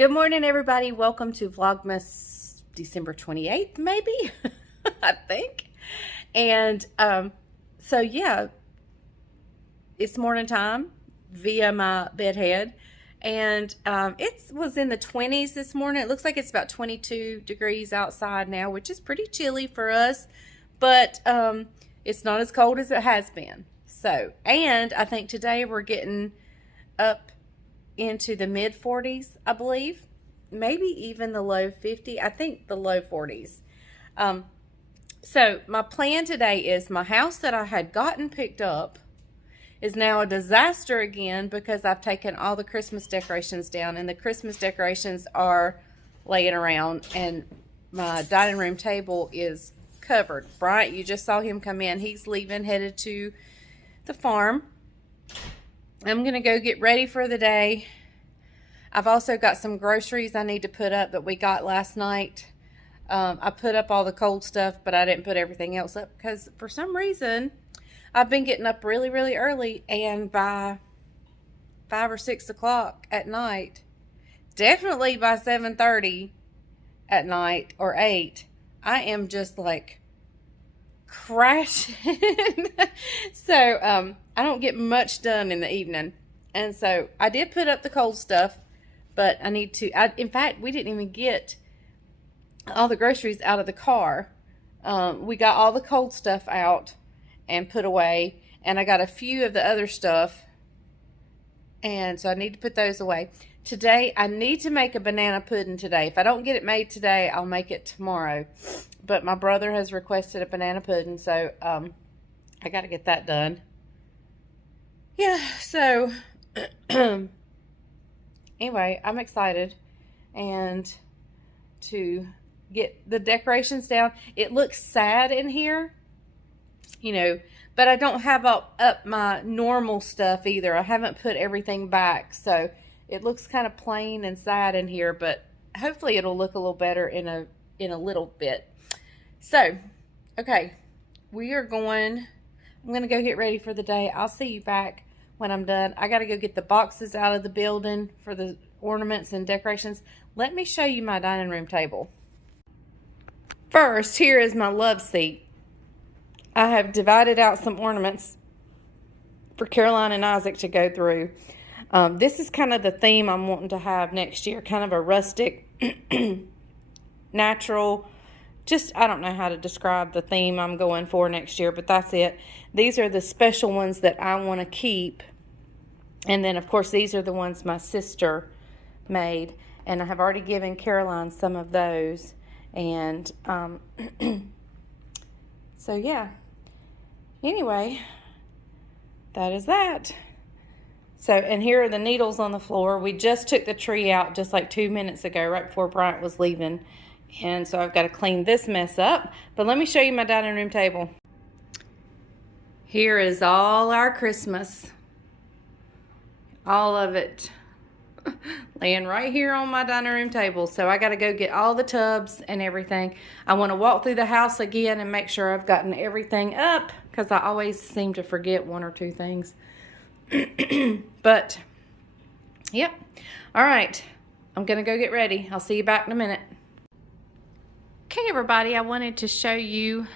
Good morning, everybody. Welcome to Vlogmas December 28th, maybe, I think. And so, yeah, it's morning time via my bed head. And it was in the 20s this morning. It looks like it's about 22 degrees outside now, which is pretty chilly for us. But it's not as cold as it has been. So, and I think today we're getting up into the mid 40s, I believe, maybe even the low 50. I think the low 40s. So my plan today is my house that I had gotten picked up is now a disaster again because I've taken all the Christmas decorations down, and the Christmas decorations are laying around, and my dining room table is covered. Bryant, you just saw him come in. He's leaving, headed to the farm. I'm going to go get ready for the day. I've also got some groceries I need to put up that we got last night. I put up all the cold stuff, but I didn't put everything else up because for some reason I've been getting up really, really early, and by 5 or 6 o'clock at night, definitely by 7:30 at night or 8, I am just like crashing. So I don't get much done in the evening, and so I did put up the cold stuff, but I need to. In fact, we didn't even get all the groceries out of the car. We got all the cold stuff out and put away, and I got a few of the other stuff, and so I need to put those away. Today, I need to make a banana pudding today. If I don't get it made today, I'll make it tomorrow. But my brother has requested a banana pudding, so I got to get that done. Yeah, so anyway, I'm excited and to get the decorations down. It looks sad in here, you know, but I don't have up my normal stuff either. I haven't put everything back, so it looks kind of plain and sad in here, but hopefully it'll look a little better in a little bit. So, okay, I'm going to go get ready for the day. I'll see you back when I'm done. I got to go get the boxes out of the building for the ornaments and decorations. Let me show you my dining room table. First, here is my love seat. I have divided out some ornaments for Caroline and Isaac to go through. This is kind of the theme I'm wanting to have next year, kind of a rustic, natural, just, I don't know how to describe the theme I'm going for next year, but that's it. These are the special ones that I want to keep. And then, of course, these are the ones my sister made. And I have already given Caroline some of those. And so, yeah. Anyway, that is that. So, and here are the needles on the floor. We just took the tree out just like 2 minutes ago, right before Bryant was leaving. And so I've got to clean this mess up. But let me show you my dining room table. Here is all our Christmas. All of it. Laying right here on my dining room table. So I got to go get all the tubs and everything. I want to walk through the house again and make sure I've gotten everything up, because I always seem to forget one or two things. But, yep. All right. I'm going to go get ready. I'll see you back in a minute. Okay, everybody, I wanted to show you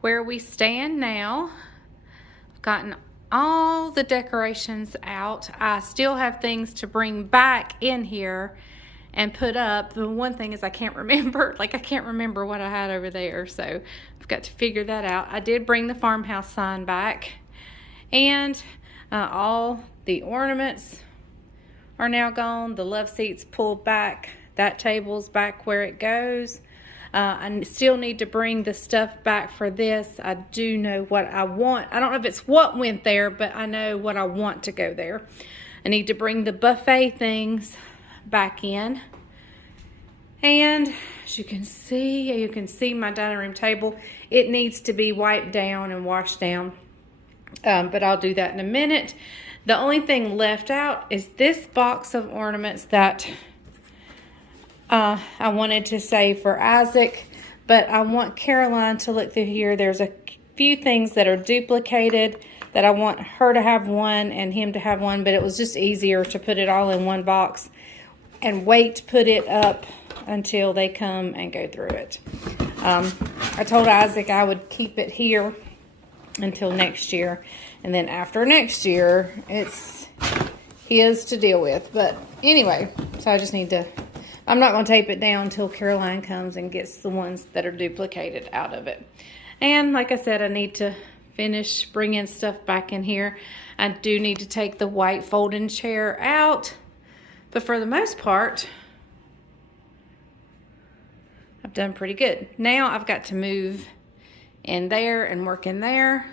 where we stand now. I've gotten all the decorations out. I still have things to bring back in here and put up. The one thing is I can't remember, I can't remember what I had over there, so I've got to figure that out. I did bring the farmhouse sign back, and all the ornaments are now gone. The love seat's pulled back. That table's back where it goes. I still need to bring the stuff back for this. I do know what I want. I don't know if it's what went there, but I know what I want to go there. I need to bring the buffet things back in. And as you can see my dining room table. It needs to be wiped down and washed down. But I'll do that in a minute. The only thing left out is this box of ornaments that I wanted to save for Isaac, but I want Caroline to look through here. There's a few things that are duplicated that I want her to have one and him to have one, but it was just easier to put it all in one box. and wait to put it up until they come and go through it. I told Isaac I would keep it here until next year, and then after next year it's his to deal with. But anyway, so I just need to, I'm not going to tape it down until Caroline comes and gets the ones that are duplicated out of it. And like I said, I need to finish bringing stuff back in here. I do need to take the white folding chair out, but for the most part I've done pretty good. Now I've got to move in there and work in there,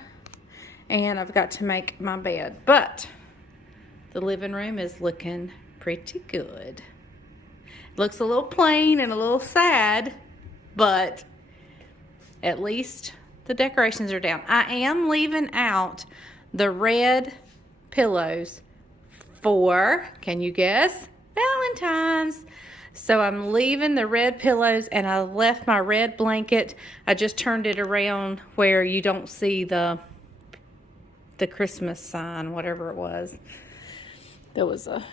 and I've got to make my bed. But the living room is looking pretty good. It looks a little plain and a little sad, but at least the decorations are down. I am leaving out the red pillows for, can you guess, Valentine's. So I'm leaving the red pillows, and I left my red blanket. I just turned it around where you don't see the Christmas sign, whatever it was. There was a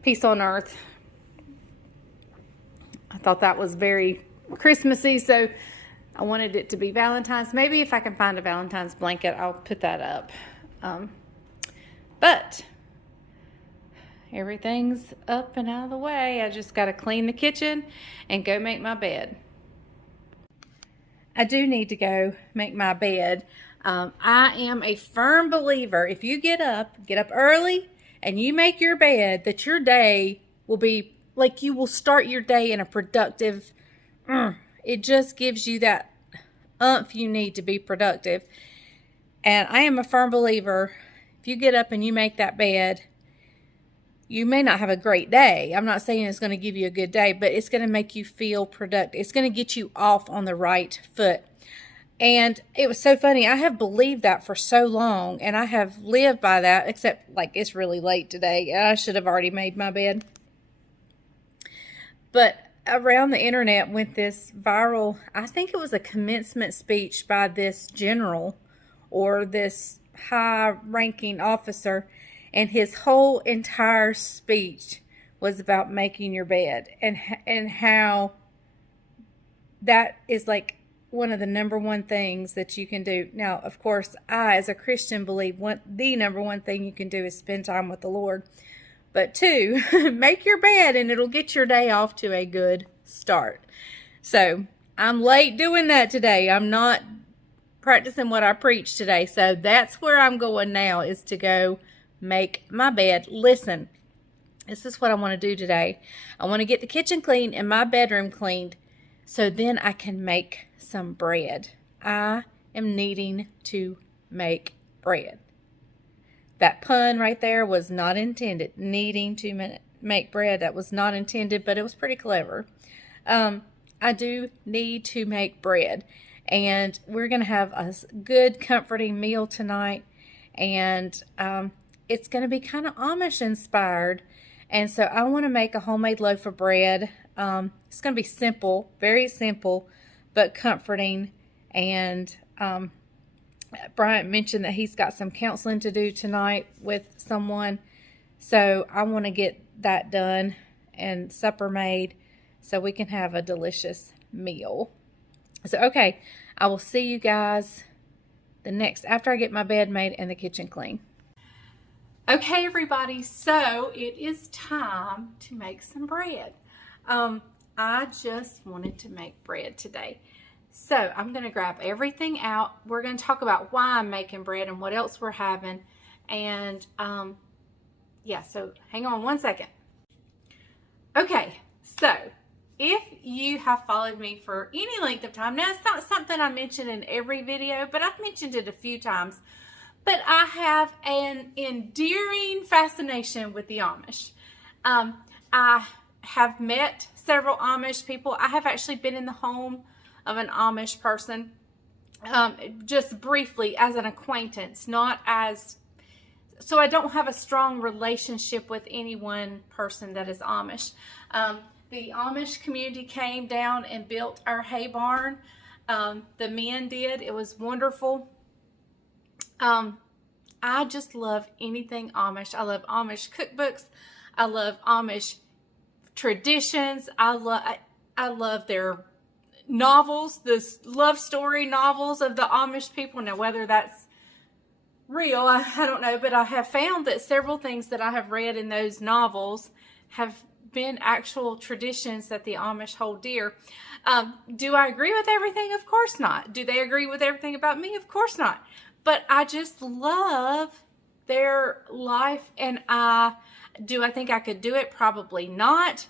peace on earth. I thought that was very Christmassy, so I wanted it to be Valentine's. Maybe if I can find a Valentine's blanket, I'll put that up. But everything's up and out of the way. I just got to clean the kitchen and go make my bed. I do need to go make my bed. I am a firm believer, if you get up early and you make your bed, that your day will be, like, you will start your day in a productive, it just gives you that oomph you need to be productive. And I am a firm believer, if you get up and you make that bed, you may not have a great day. I'm not saying it's going to give you a good day, but it's going to make you feel productive. It's going to get you off on the right foot. And it was so funny. I have believed that for so long, and I have lived by that, except, like, it's really late today. I should have already made my bed. But around the internet went this viral, I think it was a commencement speech by this general or this high-ranking officer, and his whole entire speech was about making your bed and how that is, like, one of the number one things that you can do. Now, of course, I, as a Christian, believe the number one thing you can do is spend time with the Lord. But two, make your bed and it'll get your day off to a good start. So I'm late doing that today. I'm not practicing what I preach today. So that's where I'm going now, is to go make my bed. Listen, this is what I want to do today. I want to get the kitchen clean and my bedroom cleaned, so then I can make some bread. I am needing to make bread. That pun right there was not intended. Needing to make bread, that was not intended, but it was pretty clever. I do need to make bread, and we're going to have a good, comforting meal tonight, and it's going to be kind of Amish inspired, and so I want to make a homemade loaf of bread. It's going to be simple, very simple, but comforting. And Bryant mentioned that he's got some counseling to do tonight with someone, so I want to get that done and supper made so we can have a delicious meal. So, okay, I will see you guys after I get my bed made and the kitchen clean. Okay, everybody, so it is time to make some bread. I just wanted to make bread today. So I'm going to grab everything out. We're going to talk about why I'm making bread and what else we're having. And yeah, so hang on one second. Okay, so if you have followed me for any length of time, now it's not something I mention in every video, but I've mentioned it a few times. But I have an endearing fascination with the Amish. I have met several Amish people. I have actually been in the home of an Amish person, just briefly as an acquaintance, not as, so I don't have a strong relationship with any one person that is Amish. The Amish community came down and built our hay barn. The men did. It was wonderful. I just love anything Amish. I love Amish cookbooks. I love Amish traditions. I love their novels, the love story novels of the Amish people. Now, whether that's real, I don't know, but I have found that several things that I have read in those novels have been actual traditions that the Amish hold dear. Do I agree with everything? Of course not. Do they agree with everything about me? Of course not. But I just love their life, and I think I could do it? Probably not.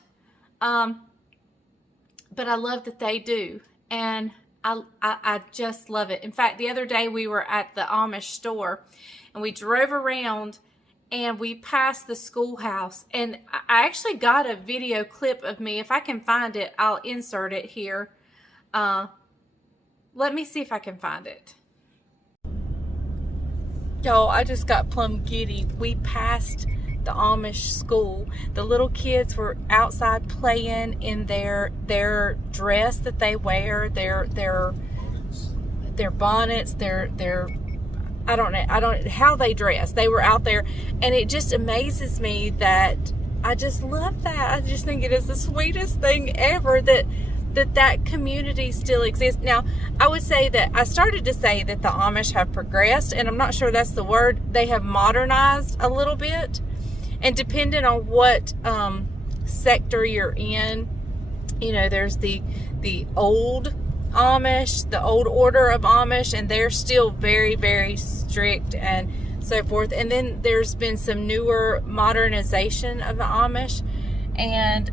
But I love that they do, and I just love it. In fact, the other day we were at the Amish store, and we drove around, and we passed the schoolhouse, and I actually got a video clip of me. If I can find it, I'll insert it here. Let me see if I can find it. Y'all, I just got plumb giddy. We passed the Amish school. The little kids were outside playing in their dress that they wear, their bonnets, their I don't know how they dress. They were out there, and it just amazes me that I just love that. I just think it is the sweetest thing ever that community still exists. Now, I would say that I started to say that the Amish have progressed, and I'm not sure that's the word. They have modernized a little bit, and depending on what sector you're in, you know, there's the old Amish, the old order of Amish, and they're still very, very strict and so forth. And then there's been some newer modernization of the Amish, and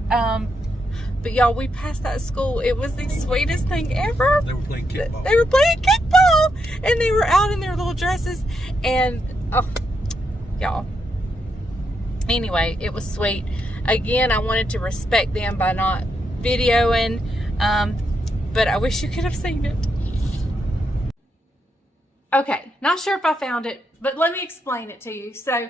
but y'all, we passed that school. It was the sweetest thing ever. They were playing kickball. They were playing kickball, and they were out in their little dresses, and oh, y'all. Anyway, it was sweet. Again, I wanted to respect them by not videoing, but I wish you could have seen it. Okay, not sure if I found it, but let me explain it to you. So,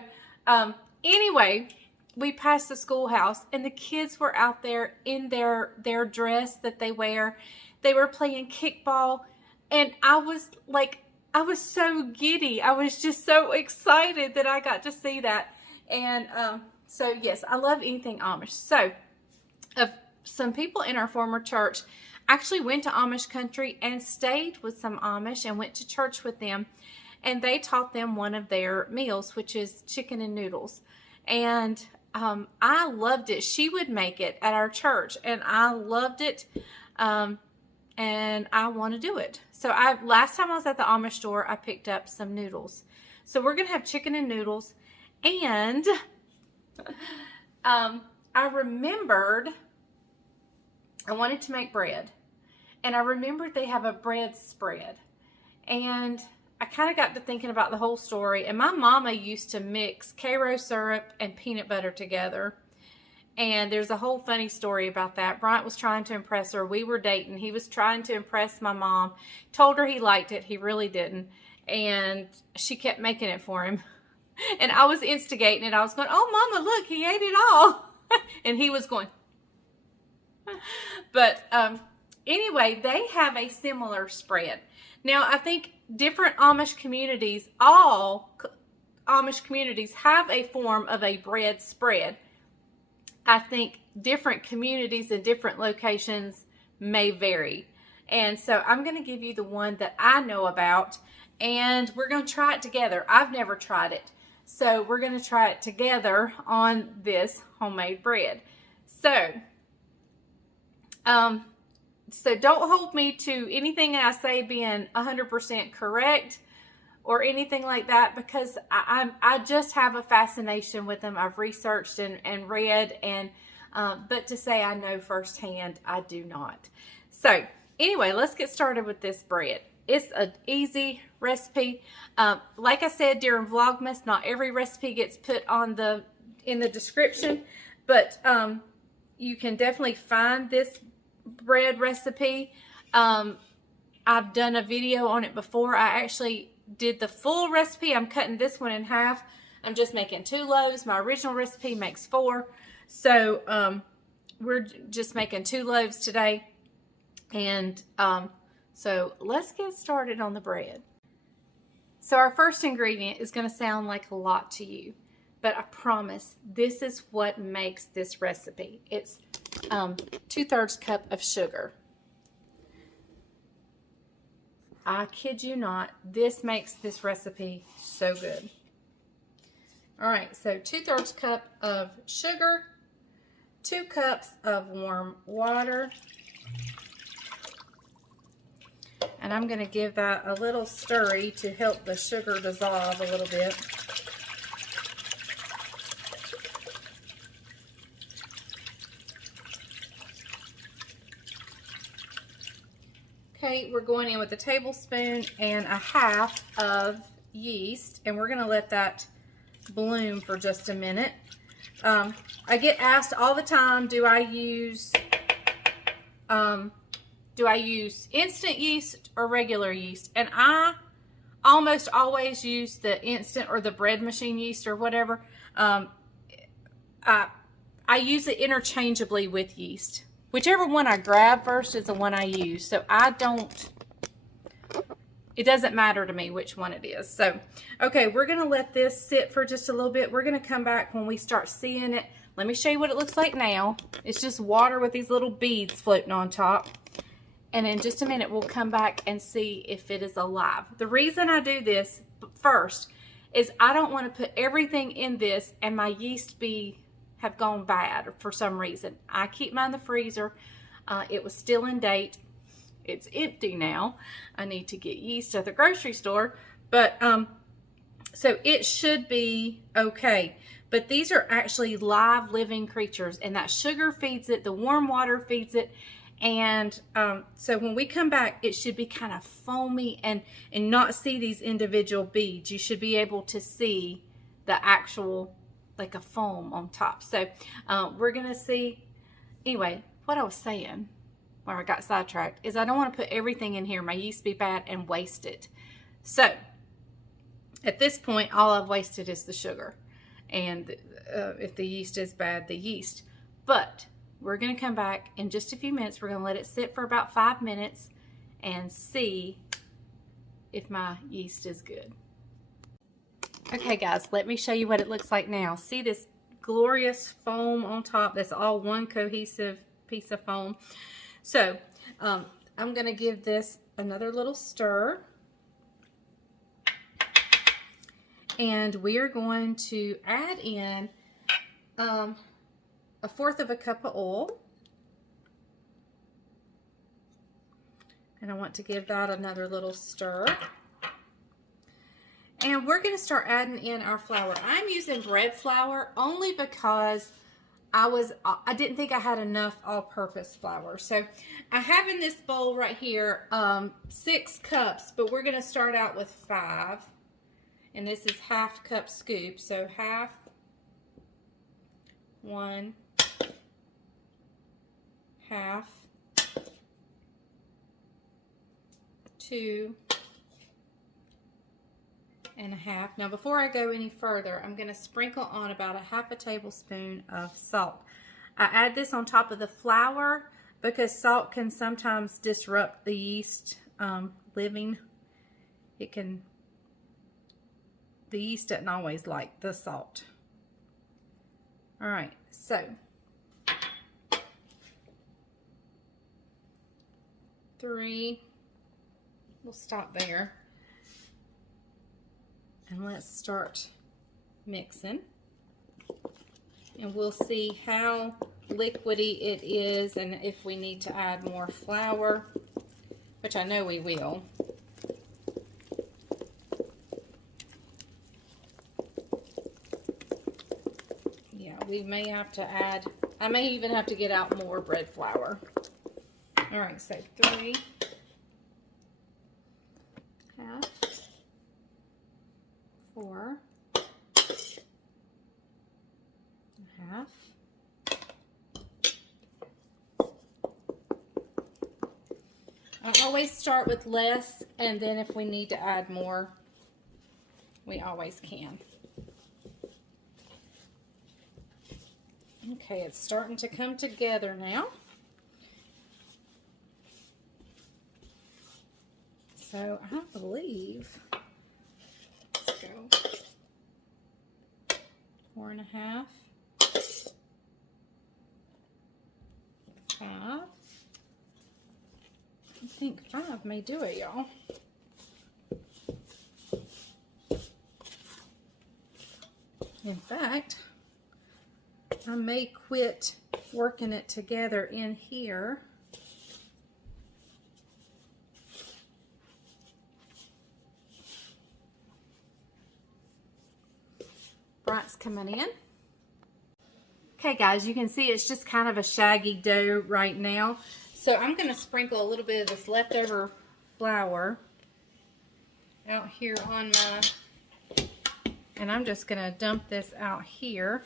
anyway, we passed the schoolhouse, and the kids were out there in their dress that they wear. They were playing kickball, and I was so giddy. I was just so excited that I got to see that. And so, yes, I love anything Amish. So, some people in our former church actually went to Amish country and stayed with some Amish and went to church with them. And they taught them one of their meals, which is chicken and noodles. And I loved it. She would make it at our church, and I loved it. And I want to do it. So last time I was at the Amish store, I picked up some noodles. So we're going to have chicken and noodles. And I remembered I wanted to make bread, and I remembered they have a bread spread, and I kind of got to thinking about the whole story. And my mama used to mix Karo syrup and peanut butter together, and there's a whole funny story about that. Bryant was trying to impress her. We were dating. He was trying to impress my mom. Told her he liked it. He really didn't, and she kept making it for him. And I was instigating it. I was going, "Oh, Mama, look, he ate it all." And he was going. But anyway, they have a similar spread. Now, I think different Amish communities, all Amish communities have a form of a bread spread. I think different communities and different locations may vary. And so I'm going to give you the one that I know about, and we're going to try it together. I've never tried it. So we're going to try it together on this homemade bread. So don't hold me to anything I say being 100% correct or anything like that, because I just have a fascination with them. I've researched and read, and but to say I know firsthand, I do not. So anyway, let's get started with this bread. It's an easy recipe. Like I said during Vlogmas, not every recipe gets put on in the description, but you can definitely find this bread recipe. I've done a video on it before. I actually did the full recipe. I'm cutting this one in half. I'm just making 2 loaves. My original recipe makes 4. So we're just making 2 loaves today. And so let's get started on the bread. So our first ingredient is going to sound like a lot to you, but I promise this is what makes this recipe. It's 2/3 cup of sugar. I kid you not, this makes this recipe so good. All right, so 2/3 cup of sugar, 2 cups of warm water, and I'm going to give that a little stirry to help the sugar dissolve a little bit. Okay, we're going in with a tablespoon and a half of yeast, and we're going to let that bloom for just a minute. I get asked all the time, do I use instant yeast or regular yeast? And I almost always use the instant or the bread machine yeast or whatever. I use it interchangeably with yeast. Whichever one I grab first is the one I use. So it doesn't matter to me which one it is. So, okay, we're going to let this sit for just a little bit. We're going to come back when we start seeing it. Let me show you what it looks like now. It's just water with these little beads floating on top. And in just a minute, we'll come back and see if it is alive. The reason I do this first is I don't want to put everything in this and my yeast have gone bad for some reason. I keep mine in the freezer. It was still in date. It's empty now. I need to get yeast at the grocery store. But so it should be okay. But these are actually live living creatures, and that sugar feeds it, the warm water feeds it. And so when we come back, it should be kind of foamy and not see these individual beads. You should be able to see the actual, like a foam on top. So we're going to see. Anyway, what I was saying, where I got sidetracked, is I don't want to put everything in here, my yeast be bad, and waste it. So at this point, all I've wasted is the sugar. And if the yeast is bad, the yeast. But we're going to come back in just a few minutes. We're going to let it sit for about 5 minutes and see if my yeast is good. Okay, guys, let me show you what it looks like now. See this glorious foam on top? That's all one cohesive piece of foam. So I'm going to give this another little stir. And we are going to add in 1/4 cup of oil. And I want to give that another little stir. And we're going to start adding in our flour. I'm using bread flour only because I didn't think I had enough all-purpose flour. So I have in this bowl right here 6 cups, but we're going to start out with 5. And this is 1/2 cup scoop. So 1/2, 1, 1/2, 2, and 1/2. Now before I go any further, I'm going to sprinkle on about 1/2 tablespoon of salt. I add this on top of the flour because salt can sometimes disrupt the yeast living. The yeast doesn't always like the salt. All right, so 3, we'll stop there. And let's start mixing. And we'll see how liquidy it is and if we need to add more flour, which I know we will. Yeah, we may have to add, I may even have to get out more bread flour. All right, so 3, 1/2, 4, 1/2. I always start with less, and then if we need to add more, we always can. Okay, it's starting to come together now. So I believe, let's go, 4 1/2. think 5 may do it, y'all. In fact, I may quit working it together in here. Bright's coming in. Okay guys, you can see it's just kind of a shaggy dough right now. So I'm going to sprinkle a little bit of this leftover flour out here on my, and I'm just going to dump this out here.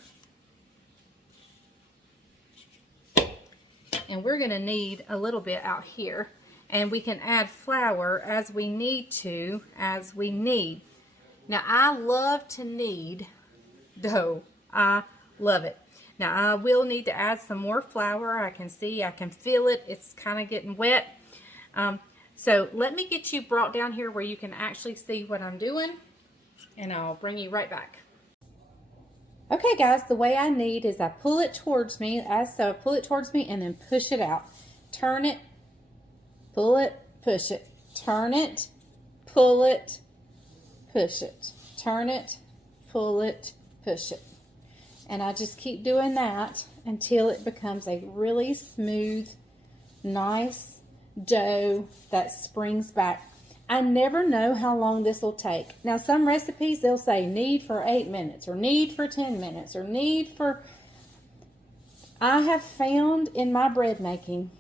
And we're going to need a little bit out here. And we can add flour as we need to, as we need. Now I love to knead dough. I love it. Now I will need to add some more flour. I can see, I can feel it. It's kind of getting wet. So let me get you brought down here where you can actually see what I'm doing, and I'll bring you right back. Okay guys, the way I knead is I pull it towards me, as so I pull it towards me and then push it out. Turn it, pull it, push it. Turn it, pull it, push it. Turn it, pull it, push it. And I just keep doing that until it becomes a really smooth, nice dough that springs back. I never know how long this will take. Now some recipes they'll say knead for 8 minutes or knead for 10 minutes or knead for... I have found in my bread making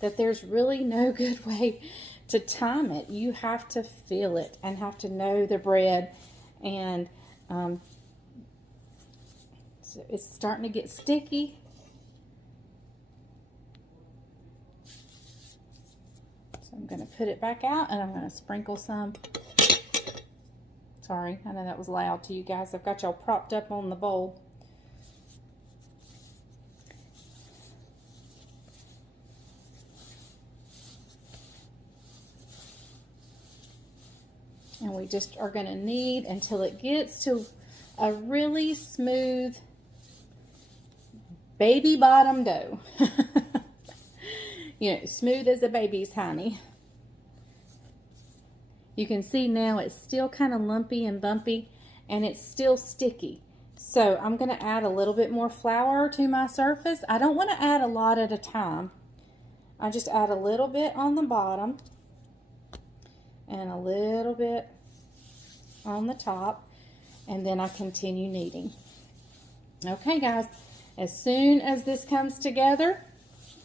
that there's really no good way to time it. You have to feel it and have to know the bread, and so it's starting to get sticky. So I'm going to put it back out and I'm going to sprinkle some. Sorry, I know that was loud to you guys. I've got y'all propped up on the bowl. And we just are going to knead until it gets to a really smooth baby bottom dough. You know, smooth as a baby's hiney. You can see now it's still kind of lumpy and bumpy, and it's still sticky. So I'm going to add a little bit more flour to my surface. I don't want to add a lot at a time. I just add a little bit on the bottom and a little bit on the top, and then I continue kneading. Okay guys, as soon as this comes together,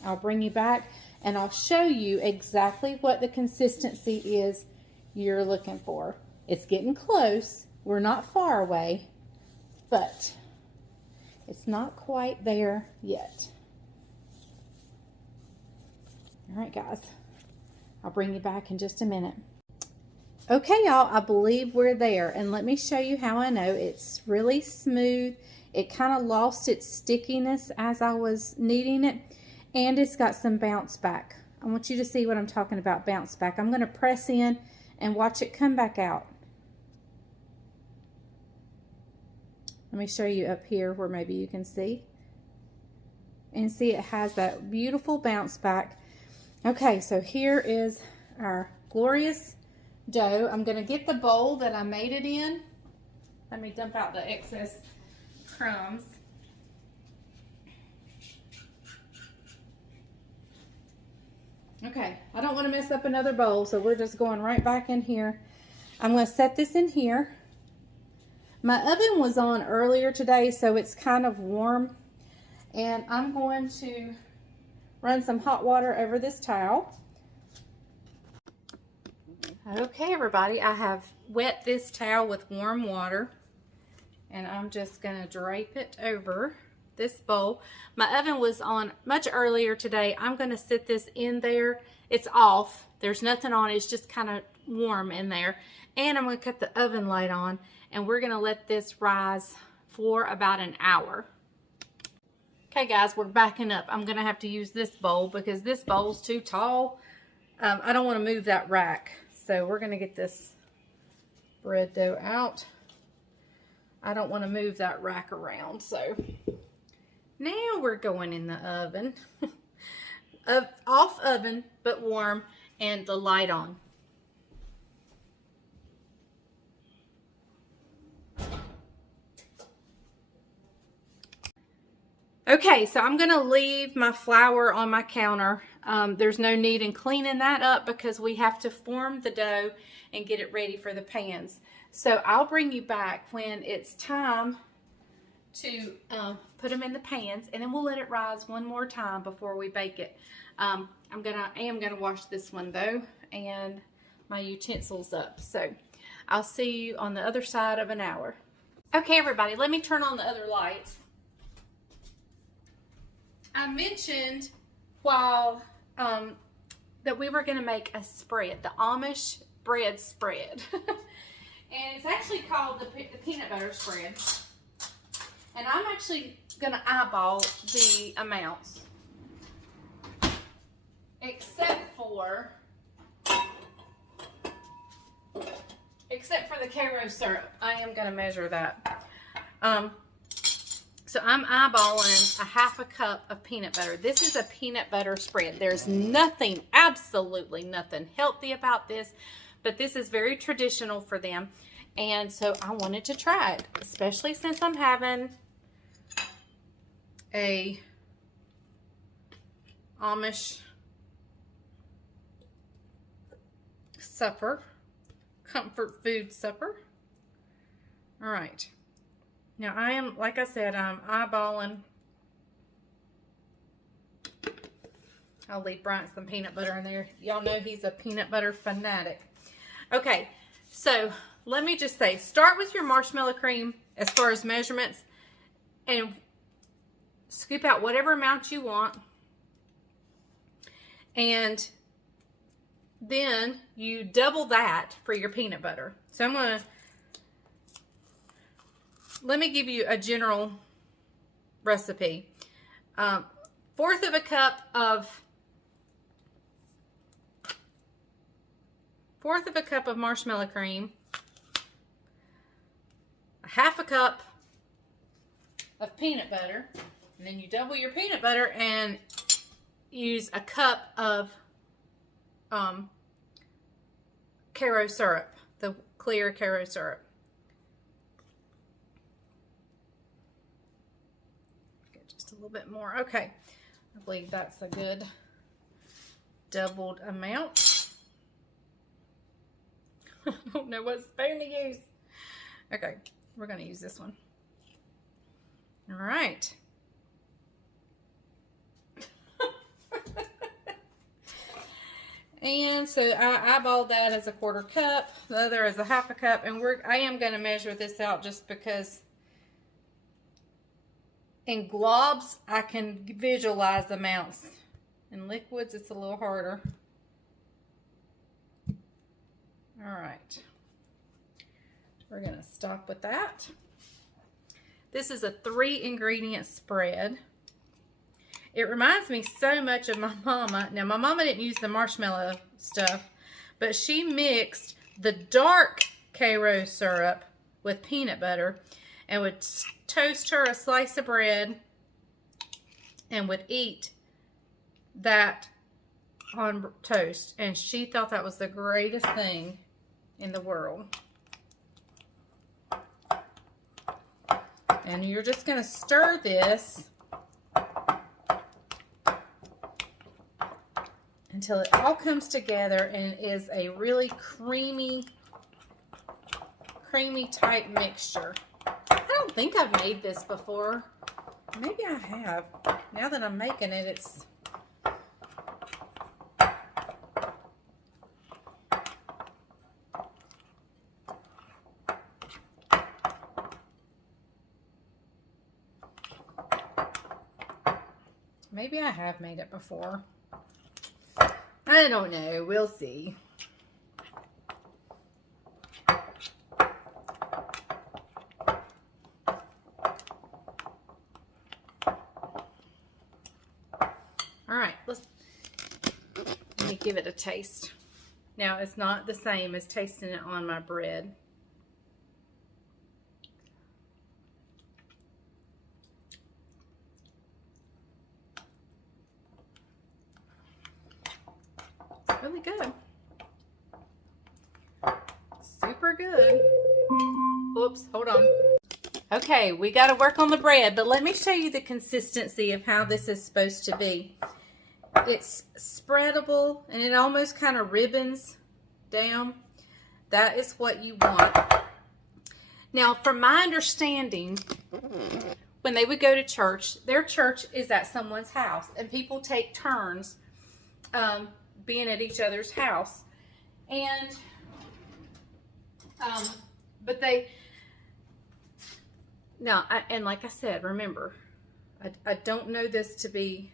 I'll bring you back and I'll show you exactly what the consistency is you're looking for. It's getting close. We're not far away, but it's not quite there yet. All right guys, I'll bring you back in just a minute. Okay y'all, I believe we're there, and let me show you how I know it's really smooth. It kind of lost its stickiness as I was kneading it, and it's got some bounce back. I want you to see what I'm talking about, bounce back. I'm going to press in and watch it come back out. Let me show you up here where maybe you can see. And see, it has that beautiful bounce back. Okay, so here is our glorious dough. I'm going to get the bowl that I made it in. Let me dump out the excess crumbs. Okay, I don't want to mess up another bowl, so we're just going right back in here. I'm going to set this in here. My oven was on earlier today, so it's kind of warm, and I'm going to run some hot water over this towel. Okay everybody, I have wet this towel with warm water, and I'm just going to drape it over this bowl. My oven was on much earlier today. I'm going to sit this in there. It's off. There's nothing on it. It's just kind of warm in there. And I'm going to cut the oven light on, and we're going to let this rise for about an hour. Okay guys, we're backing up. I'm going to have to use this bowl because this bowl's too tall. I don't want to move that rack. So we're going to get this bread dough out. I don't want to move that rack around. So now we're going in the oven. off oven, but warm, and the light on. Okay, so I'm going to leave my flour on my counter. There's no need in cleaning that up because we have to form the dough and get it ready for the pans. So I'll bring you back when it's time to put them in the pans, and then we'll let it rise one more time before we bake it. I am gonna wash this one though, and my utensils up. So I'll see you on the other side of an hour. Okay, everybody, let me turn on the other lights. I mentioned while that we were going to make a spread, the Amish bread spread. And it's actually called the peanut butter spread. And I'm actually going to eyeball the amounts. Except for the Karo syrup. I am going to measure that. So I'm eyeballing a half a cup of peanut butter. This is a peanut butter spread. There's nothing, absolutely nothing healthy about this, but this is very traditional for them. And so I wanted to try it, especially since I'm having a Amish supper, comfort food supper. All right. Now I am, like I said, I'm eyeballing. I'll leave Bryant some peanut butter in there. Y'all know he's a peanut butter fanatic. Okay, so let me just say, start with your marshmallow cream as far as measurements and scoop out whatever amount you want. And then you double that for your peanut butter. So I'm going to, let me give you a general recipe. Fourth of a cup of marshmallow cream, a half a cup of peanut butter, and then you double your peanut butter and use a cup of Karo syrup, the clear Karo syrup. Get just a little bit more. Okay, I believe that's a good doubled amount. I don't know what spoon to use. Okay, we're going to use this one. All right. And so I eyeballed that as a quarter cup, the other as a half a cup, and I am going to measure this out just because in globs I can visualize amounts. In liquids it's a little harder. All right, we're going to stop with that. This is a 3-ingredient spread. It reminds me so much of my mama. Now, my mama didn't use the marshmallow stuff, but she mixed the dark Karo syrup with peanut butter and would toast her a slice of bread and would eat that on toast. And she thought that was the greatest thing in the world. And you're just going to stir this until it all comes together and is a really creamy type mixture. I don't think I've made this before. Maybe I have. Now that I'm making it, it's... Maybe I have made it before. I don't know. We'll see. All right, let me give it a taste. Now, it's not the same as tasting it on my bread. It's really good. Super good. Whoops, hold on. Okay, we got to work on the bread, but let me show you the consistency of how this is supposed to be. It's spreadable and it almost kind of ribbons down. That is what you want. Now, from my understanding, when they would go to church, their church is at someone's house, and people take turns being at each other's house. And, but they, now, and like I said, remember, I don't know this to be,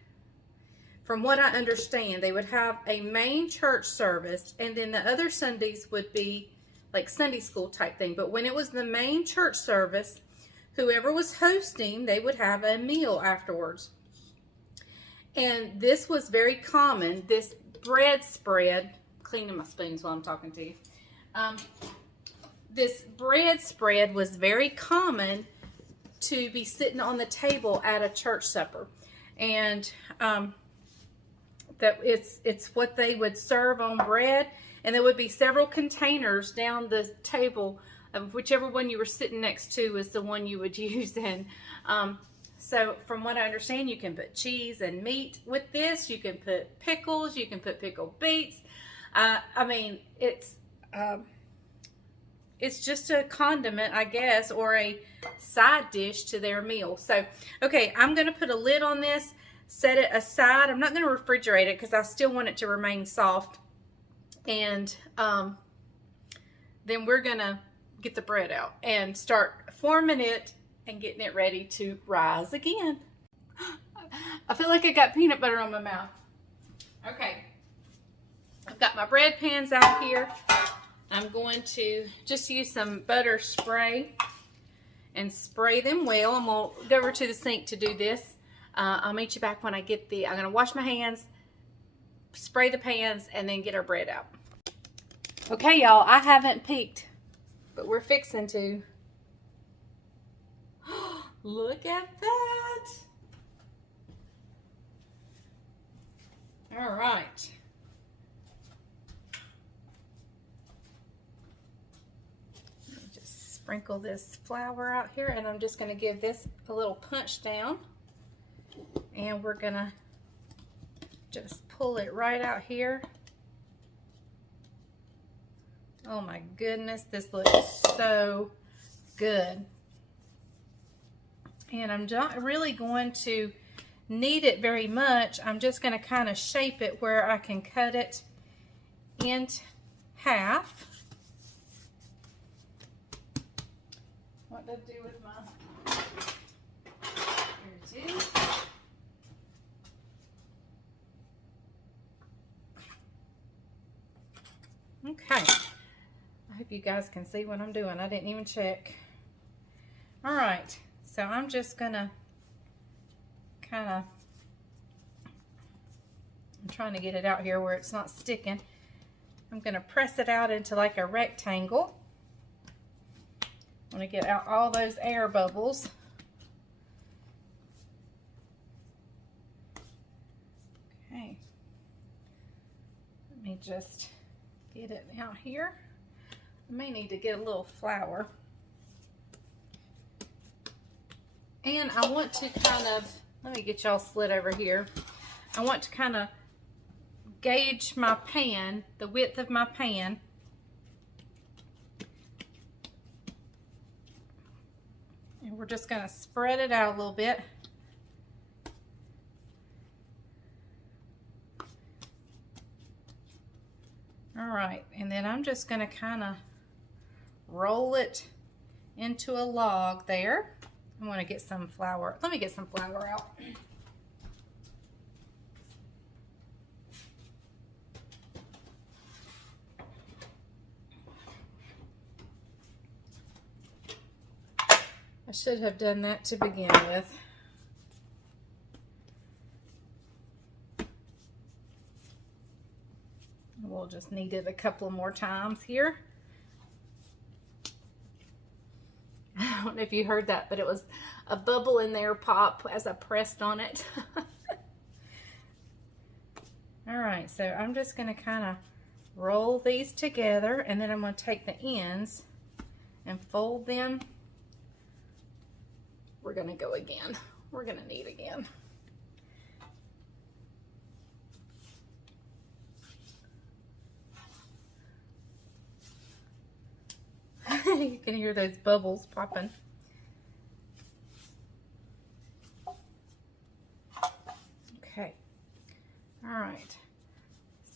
from what I understand, they would have a main church service, and then the other Sundays would be like Sunday school type thing. But when it was the main church service, whoever was hosting, they would have a meal afterwards. And this was very common, this bread spread, cleaning my spoons while I'm talking to you. This bread spread was very common to be sitting on the table at a church supper. And that it's what they would serve on bread, and there would be several containers down the table of whichever one you were sitting next to is the one you would use. And so from what I understand, you can put cheese and meat with this. You can put pickles. You can put pickled beets. I mean, it's just a condiment, I guess, or a side dish to their meal. So, okay, I'm going to put a lid on this, set it aside. I'm not going to refrigerate it because I still want it to remain soft. And then we're going to get the bread out and start forming it and getting it ready to rise again. I feel like I got peanut butter on my mouth. Okay, I've got my bread pans out here. I'm going to just use some butter spray and spray them well. And we'll go over to the sink to do this. I'll meet you back when I get I'm going to wash my hands, spray the pans, and then get our bread out. Okay, y'all, I haven't peeked, but we're fixing to. Look at that. All right. Just sprinkle this flour out here, and I'm just going to give this a little punch down. And we're going to just pull it right out here. Oh my goodness, this looks so good. And I'm not really going to knead it very much. I'm just going to kind of shape it where I can cut it in half. What did I do with my... Here it is. Okay. I hope you guys can see what I'm doing. I didn't even check. All right. So I'm just going to kind of... I'm trying to get it out here where it's not sticking. I'm going to press it out into like a rectangle. I'm going to get out all those air bubbles. Okay. Let me just get it out here. I may need to get a little flour. And I want to kind of, let me get y'all slid over here. I want to kind of gauge my pan, the width of my pan. And we're just going to spread it out a little bit. All right, and then I'm just going to kind of roll it into a log there. I want to get some flour. Let me get some flour out. I should have done that to begin with. We'll just knead it a couple more times here. I don't know if you heard that, but it was a bubble in there pop as I pressed on it. All right, so I'm just going to kind of roll these together, and then I'm going to take the ends and fold them. We're going to go again. We're going to knead again. You can hear those bubbles popping. Okay. All right.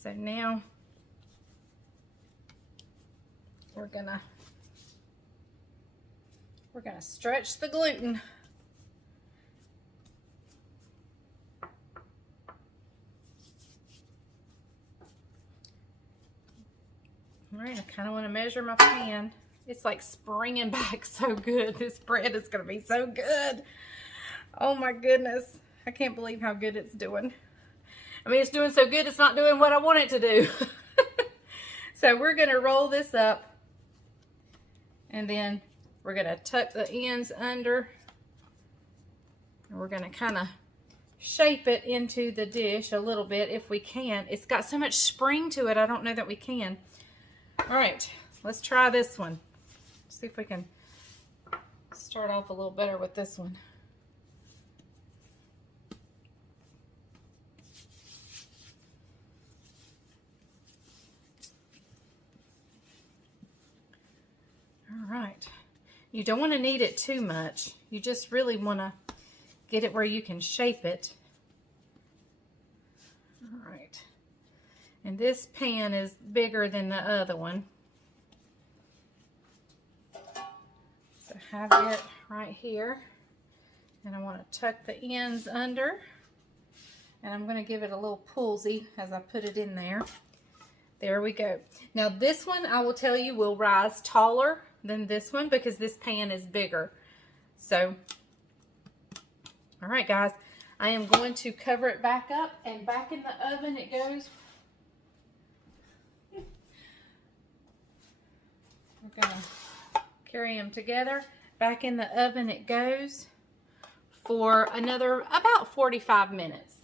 So now we're gonna stretch the gluten. All right, I kind of want to measure my pan. It's like springing back so good. This bread is going to be so good. Oh my goodness. I can't believe how good it's doing. I mean, it's doing so good, it's not doing what I want it to do. So we're going to roll this up. And then we're going to tuck the ends under. And we're going to kind of shape it into the dish a little bit if we can. It's got so much spring to it, I don't know that we can. All right, let's try this one. See if we can start off a little better with this one. All right. You don't want to knead it too much. You just really want to get it where you can shape it. All right. And this pan is bigger than the other one. So have it right here. And I want to tuck the ends under. And I'm going to give it a little pullsy as I put it in there. There we go. Now this one, I will tell you, will rise taller than this one because this pan is bigger. So, all right guys, I am going to cover it back up, and back in the oven it goes. We're gonna carry them together. Back in the oven it goes for another about 45 minutes.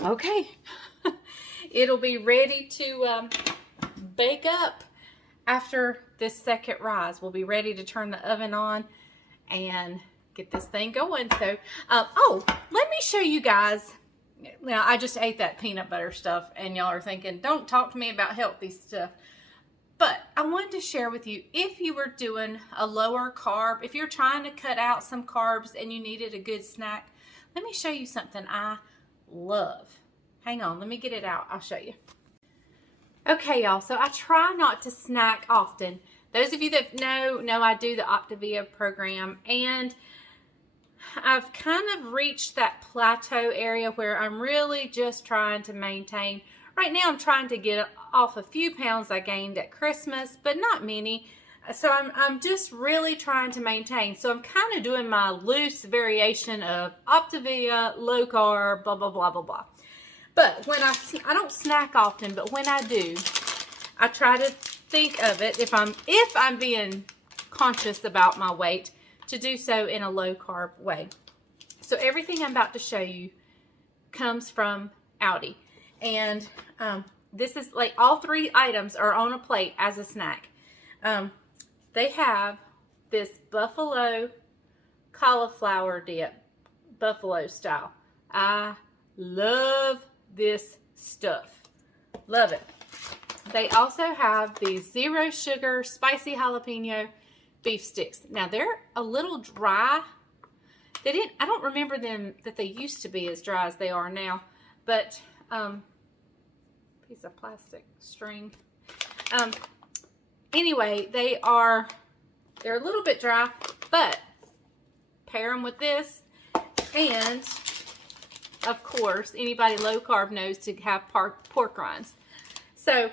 Okay, it'll be ready to bake up after this second rise. We'll be ready to turn the oven on and get this thing going. So, oh, let me show you guys. Now, I just ate that peanut butter stuff, and y'all are thinking, don't talk to me about healthy stuff. But I wanted to share with you, if you were doing a lower carb, if you're trying to cut out some carbs and you needed a good snack, let me show you something I love. Hang on, let me get it out. I'll show you. Okay, y'all, so I try not to snack often. Those of you that know I do the Optavia program, and I've kind of reached that plateau area where I'm really just trying to maintain. Right now I'm trying to get off a few pounds I gained at Christmas, but not many. So I'm just really trying to maintain. So I'm kind of doing my loose variation of Optavia, low carb, blah, blah, blah, blah, blah. But when I don't snack often, but when I do, I try to think of it, if I'm being conscious about my weight, to do so in a low carb way. So everything I'm about to show you comes from Aldi. And this is like all three items are on a plate as a snack. They have this buffalo cauliflower dip, buffalo style. I love this stuff. Love it. They also have these 0 sugar spicy jalapeno beef sticks. Now they're a little dry. I don't remember them that they used to be as dry as they are now, but piece of plastic string. Anyway, they're a little bit dry, but pair them with this, and of course, anybody low carb knows to have pork rinds. So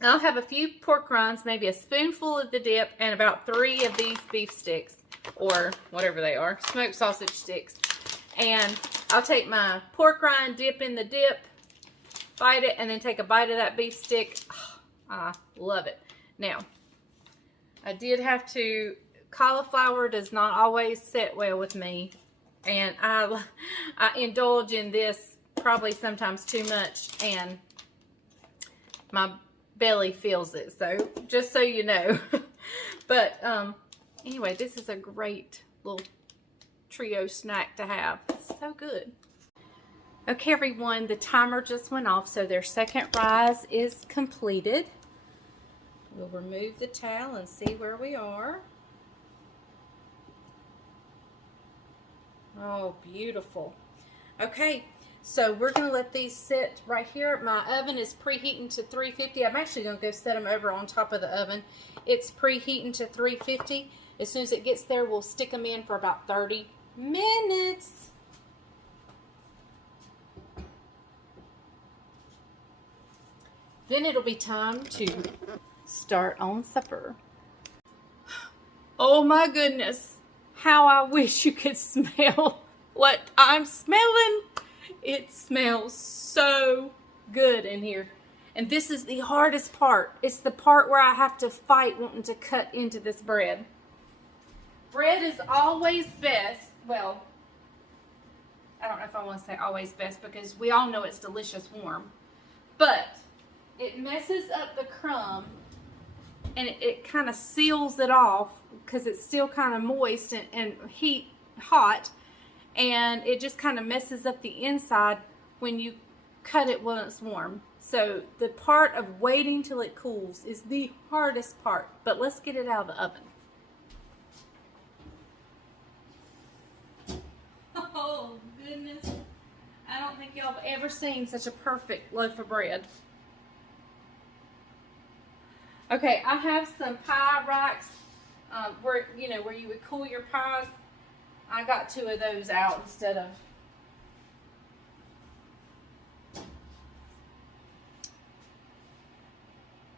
I'll have a few pork rinds, maybe a spoonful of the dip, and about 3 of these beef sticks, or whatever they are, smoked sausage sticks. And I'll take my pork rind, dip in the dip, bite it, and then take a bite of that beef stick. Oh, I love it. Now, I did have to, cauliflower does not always sit well with me. And I indulge in this probably sometimes too much. And my belly feels it. So, just so you know. But, anyway, this is a great little trio snack to have. It's so good. Okay, everyone, the timer just went off, so their second rise is completed. We'll remove the towel and see where we are. Oh, beautiful. Okay, so we're going to let these sit right here. My oven is preheating to 350. I'm actually going to go set them over on top of the oven. It's preheating to 350. As soon as it gets there, we'll stick them in for about 30 minutes. Then it'll be time to start on supper. Oh my goodness. How I wish you could smell what I'm smelling. It smells so good in here. And this is the hardest part. It's the part where I have to fight wanting to cut into this bread. Bread is always best. Well, I don't know if I want to say always best because we all know it's delicious warm. But it messes up the crumb and it kind of seals it off because it's still kind of moist and hot, and it just kind of messes up the inside when you cut it when it's warm. So the part of waiting till it cools is the hardest part, but let's get it out of the oven. Oh goodness, I don't think y'all have ever seen such a perfect loaf of bread. Okay, I have some pie racks where you would cool your pies. I got 2 of those out instead of.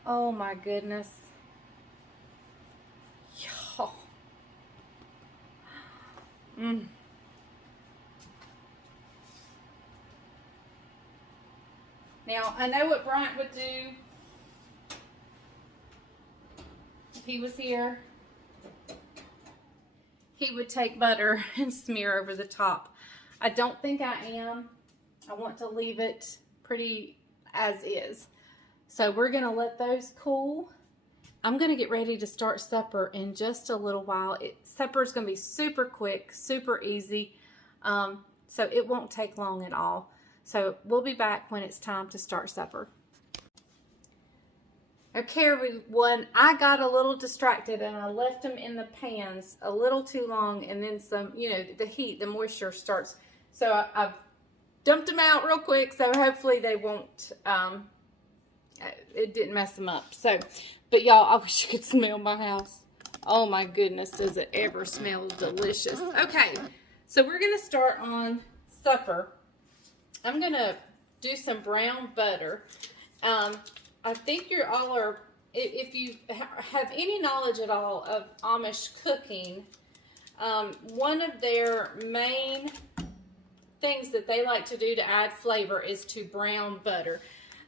Oh my goodness. Y'all. Now, I know what Bryant would do if he was here. He would take butter and smear over the top. I don't think I am. I want to leave it pretty as is. So we're going to let those cool. I'm going to get ready to start supper in just a little while. Supper is going to be super quick, super easy. So it won't take long at all. So we'll be back when it's time to start supper. Okay, everyone, I got a little distracted and I left them in the pans a little too long, and then some, the heat, the moisture starts. So I've dumped them out real quick, so hopefully they won't, it didn't mess them up. So, but y'all, I wish you could smell my house. Oh my goodness, does it ever smell delicious. Okay, so we're going to start on supper. I'm going to do some brown butter. I think you all are, if you have any knowledge at all of Amish cooking, one of their main things that they like to do to add flavor is to brown butter.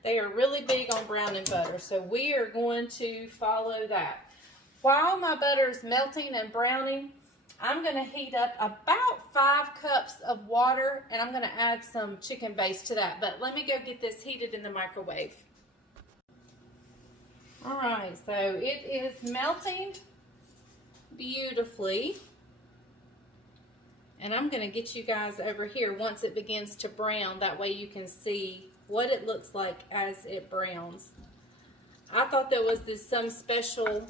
They are really big on browning butter, so we are going to follow that. While my butter is melting and browning, I'm going to heat up about 5 cups of water, and I'm going to add some chicken base to that. But let me go get this heated in the microwave. All right, so it is melting beautifully. And I'm going to get you guys over here once it begins to brown. That way you can see what it looks like as it browns. I thought there was some special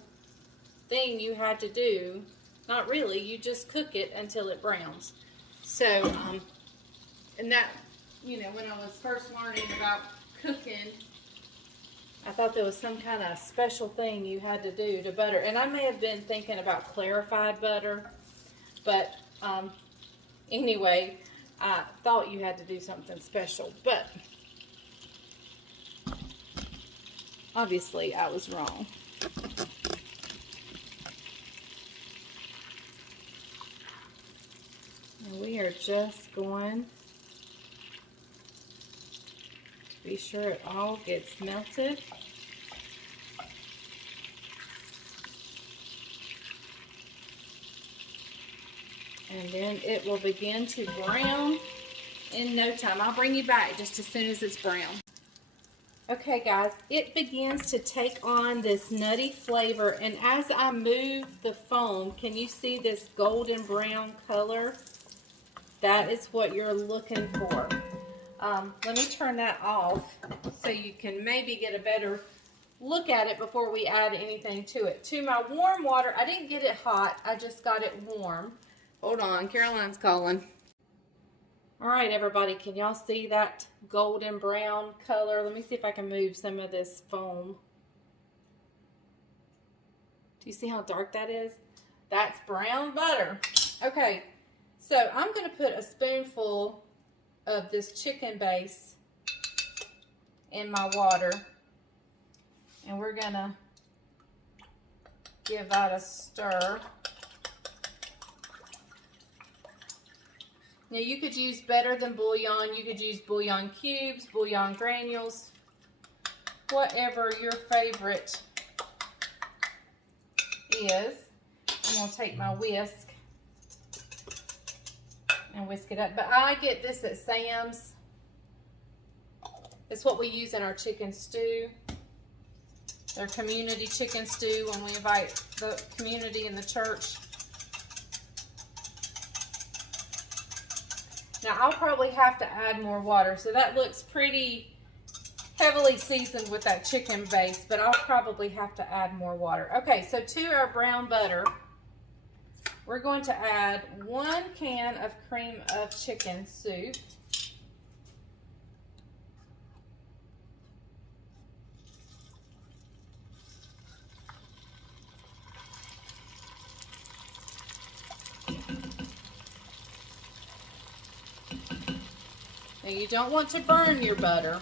thing you had to do. Not really, you just cook it until it browns. So, and that, when I was first learning about cooking, I thought there was some kind of special thing you had to do to butter. And I may have been thinking about clarified butter, but anyway, I thought you had to do something special. But obviously I was wrong. And we are just going to be sure it all gets melted. And then it will begin to brown in no time. I'll bring you back just as soon as it's brown. Okay guys, it begins to take on this nutty flavor, and as I move the foam, can you see this golden brown color? That is what you're looking for. Let me turn that off so you can maybe get a better look at it before we add anything to it. To my warm water, I didn't get it hot, I just got it warm. Hold on, Caroline's calling. All right, everybody, can y'all see that golden brown color? Let me see if I can move some of this foam. Do you see how dark that is? That's brown butter. Okay, so I'm going to put a spoonful of this chicken base in my water, and we're going to give that a stir. Now you could use better than bouillon. You could use bouillon cubes, bouillon granules, whatever your favorite is. I'm going to take my whisk and whisk it up. But I get this at Sam's. It's what we use in our chicken stew. Their community chicken stew when we invite the community in the church. Now I'll probably have to add more water, so that looks pretty heavily seasoned with that chicken base, but I'll probably have to add more water. Okay, so to our brown butter, we're going to add 1 can of cream of chicken soup. Now you don't want to burn your butter,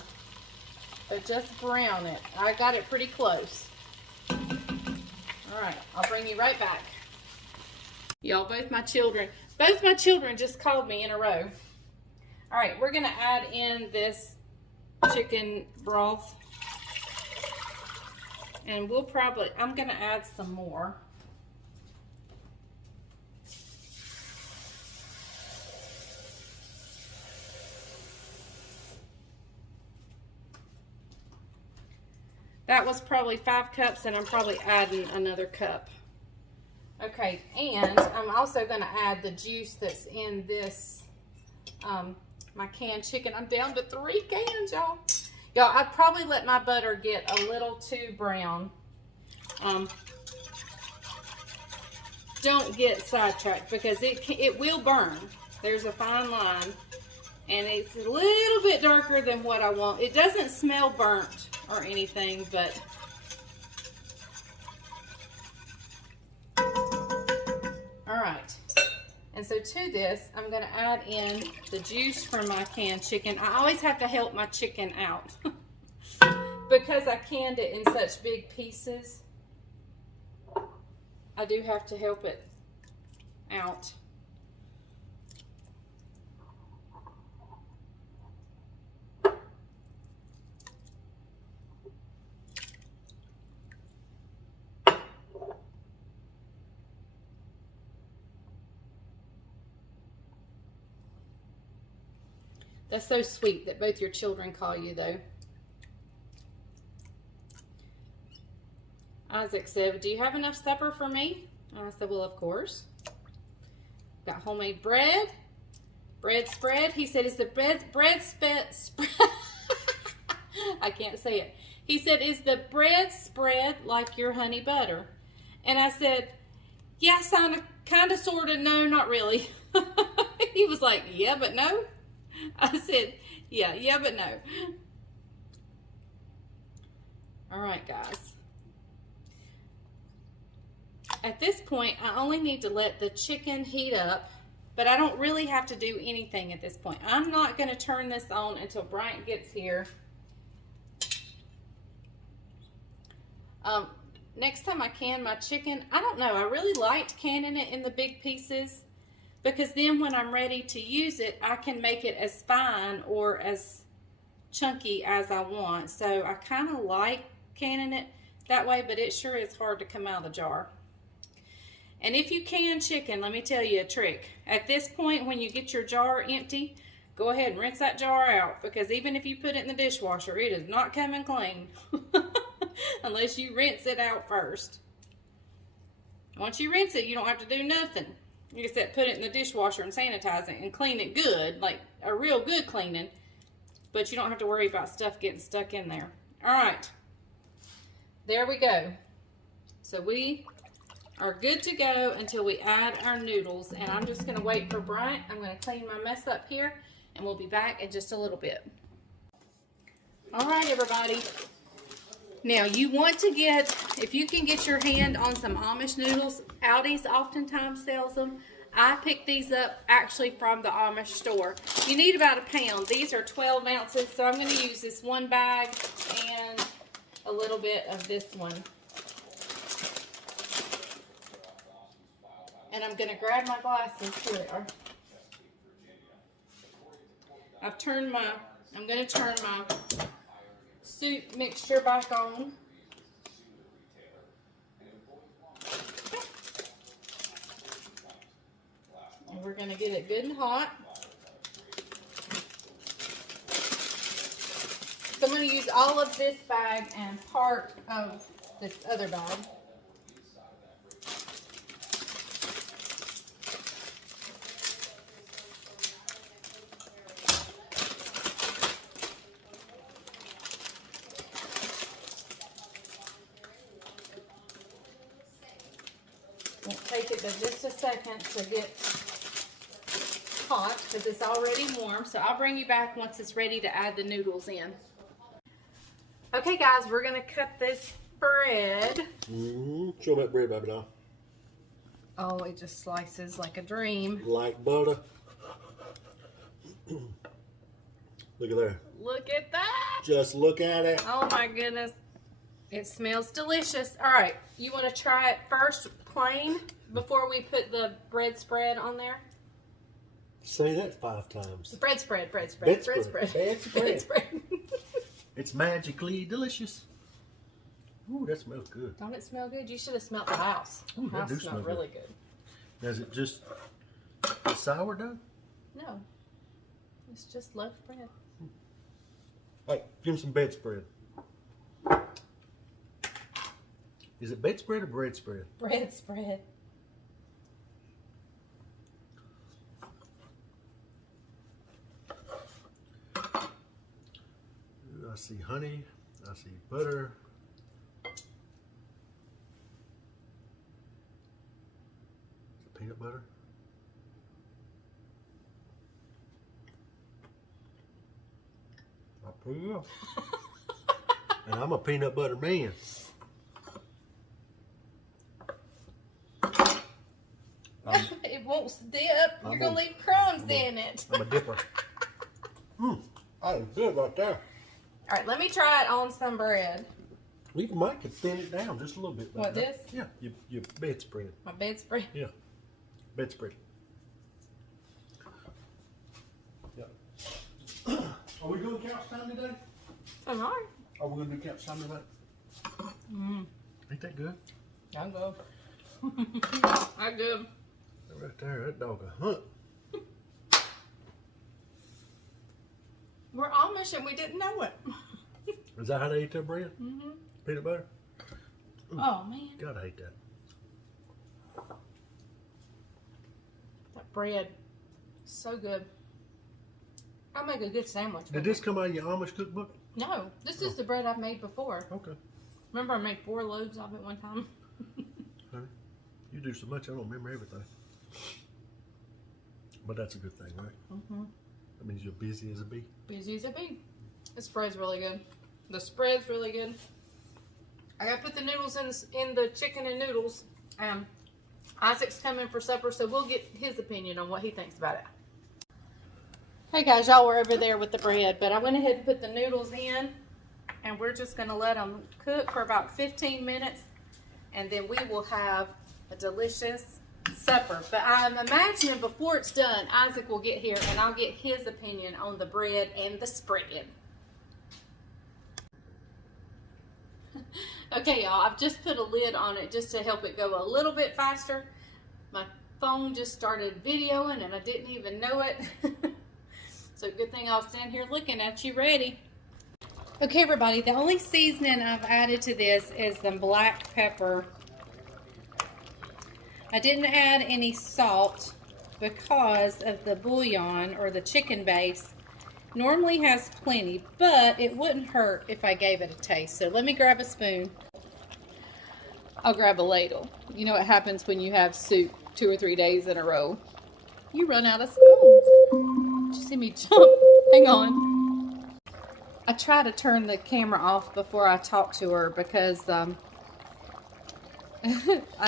but just brown it. I got it pretty close. All right, I'll bring you right back. Y'all, both my children just called me in a row. All right, we're gonna add in this chicken broth, and I'm gonna add some more. That was probably 5 cups, and I'm probably adding another cup. Okay, and I'm also going to add the juice that's in this, my canned chicken. I'm down to 3 cans, y'all. Y'all, I probably let my butter get a little too brown. Don't get sidetracked, because it will burn. There's a fine line, and it's a little bit darker than what I want. It doesn't smell burnt or anything, but all right. And so to this, I'm going to add in the juice from my canned chicken. I always have to help my chicken out because I canned it in such big pieces. I do have to help it out. That's so sweet that both your children call you, though. Isaac said, "Do you have enough supper for me?" And I said, "Well, of course." Got homemade bread spread. He said, "Is the bread spread?" I can't say it. He said, "Is the bread spread like your honey butter?" And I said, "Yes, kind of, sort of, no, not really." He was like, "Yeah, but no." I said, yeah, but no. All right, guys. At this point, I only need to let the chicken heat up, but I don't really have to do anything at this point. I'm not going to turn this on until Bryant gets here. Next time I can my chicken, I don't know, I really liked canning it in the big pieces, because then when I'm ready to use it, I can make it as fine or as chunky as I want. So I kind of like canning it that way, but it sure is hard to come out of the jar. And if you can chicken, let me tell you a trick. At this point, when you get your jar empty, go ahead and rinse that jar out, because even if you put it in the dishwasher, it is not coming clean unless you rinse it out first. Once you rinse it, you don't have to do nothing. You just put it in the dishwasher and sanitize it and clean it good, like a real good cleaning, but you don't have to worry about stuff getting stuck in there. All right, there we go. So we are good to go until we add our noodles, and I'm just gonna wait for Bryant. I'm gonna clean my mess up here, and we'll be back in just a little bit. All right, everybody. Now you want to get, if you can get your hand on some Amish noodles, Aldi's oftentimes sells them. I picked these up actually from the Amish store. You need about a pound. These are 12 ounces, so I'm going to use this one bag and a little bit of this one. And I'm going to grab my glasses. Here they are. I'm going to turn my soup mixture back on. And we're going to get it good and hot. So I'm going to use all of this bag and part of this other bag. Won't take it but just a second to get hot because it's already warm. So I'll bring you back once it's ready to add the noodles in. Okay, guys, we're gonna cut this bread. Show that bread, baby, now. Oh, it just slices like a dream. Like butter. Look at there. Look at that. Just look at it. Oh my goodness. It smells delicious. All right, you want to try it first plain before we put the bread spread on there? Say that 5 times. Bread spread. Bread spread. It's magically delicious. Ooh, that smells good. Don't it smell good? You should have smelled the house. Ooh, The that do house smell smelled really good. Is it just sourdough? No, it's just loaf bread. Hey, give him some bedspread. Is it bedspread or bread spread? Bread spread. I see honey. I see butter. Is it peanut butter? I approve. And I'm a peanut butter man. It won't dip. You're going to leave crumbs in it. I'm a dipper. That is good right there. All right, let me try it on some bread. We might could thin it down just a little bit. What, this? Yeah, your bedspread. My bedspread? Yeah, bedspread. Yeah. Are we doing couch time today? I'm all right. Are we going to do couch time today? Ain't that good? I'm good. I'm good. Right there, that dog a hunt. We're Amish and we didn't know it. Is that how they eat their bread? Peanut butter? Ooh, oh, man. God, I hate that. That bread, so good. I'll make a good sandwich. Did this come out of your Amish cookbook? No, this is the bread I've made before. Okay. Remember I made 4 loaves of it one time? Honey, you do so much, I don't remember everything. But that's a good thing, right? That means you're busy as a bee. Busy as a bee. This spread's really good. The spread's really good. I gotta put the noodles in the chicken and noodles. Isaac's coming for supper, so we'll get his opinion on what he thinks about it. Hey guys, y'all were over there with the bread, but I went ahead and put the noodles in, and we're just gonna let them cook for about 15 minutes, and then we will have a delicious supper. But I'm imagining before it's done, Isaac will get here and I'll get his opinion on the bread and the spread. Okay, y'all, I've just put a lid on it just to help it go a little bit faster. My phone just started videoing and I didn't even know it. So good thing I was standing here looking at you ready. Okay, everybody, the only seasoning I've added to this is the black pepper. I didn't add any salt because of the bouillon or the chicken base. Normally has plenty, but it wouldn't hurt if I gave it a taste. So let me grab a spoon. I'll grab a ladle. You know what happens when you have soup 2 or 3 days in a row? You run out of spoons. Did you see me jump? Hang on. I try to turn the camera off before I talk to her because I